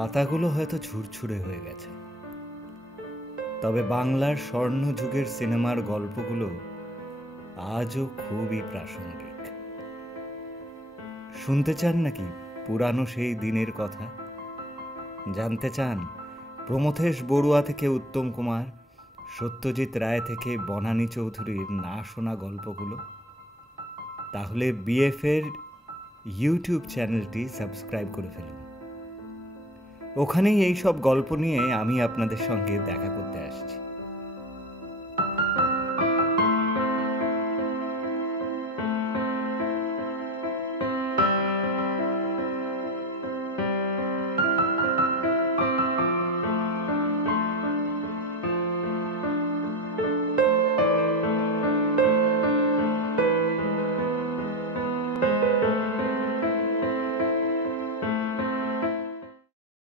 পাতাগুলো হয়তো ঝুরঝুরে হয়ে গেছে, তবে বাংলার স্বর্ণযুগের সিনেমার গল্পগুলো আজও খুবই প্রাসঙ্গিক। শুনতে চান নাকি পুরানো সেই দিনের কথা? জানতে চান প্রমথেশ বড়ুয়া থেকে উত্তম কুমার, সত্যজিৎ রায় থেকে বনানী চৌধুরীর না শোনা গল্পগুলো? তাহলে বিএফের ইউটিউব চ্যানেলটি সাবস্ক্রাইব করে ফেলুন। ওখানেই এই সব গল্প নিয়ে আমি আপনাদের সঙ্গে দেখা করতে আসছি।